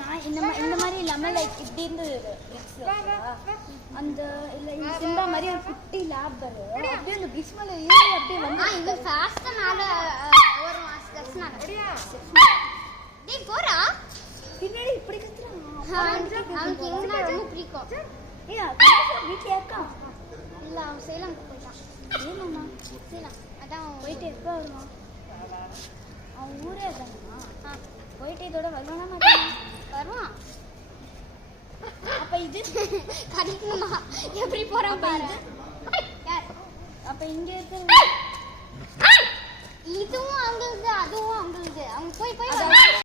நான் இந்த மாதிரி இல்லாம லைக் இப்படி இருந்தது அந்த இல்ல இந்த சிம்பா மாதிரி ஒரு குட்டி லேப் அப்படியே அந்த பிரிட்ஜ் மேல ஏறி அப்படியே வந்து இது ஃபாஸ்டா மேல ஒரு ஸ்டெப்ஸ் நடக்குறியா டேய் போறா பின்னாடி இப்படி கத்துறான் அவனுக்கு இவனா ரொம்ப பிடிக்கும் ஏய் அவன் வீட்ல இருக்கா இல்ல அவன் சேலம்க்கு போயிட்டான் ஏமாமா சேலம் அதான் போயிட்டு எப்போ வருவான் அவன் ஊரே அதானா போயிட்டு இதோட வருவானா மாட்டானா வருவான் அப்ப இது கடிக்குமா எப்படி போறான் பாரு யார் அப்ப இங்க இருக்கிறது இதுவும் அவங்களுக்கு அதுவும் அவங்களுக்கு அவங்க போய்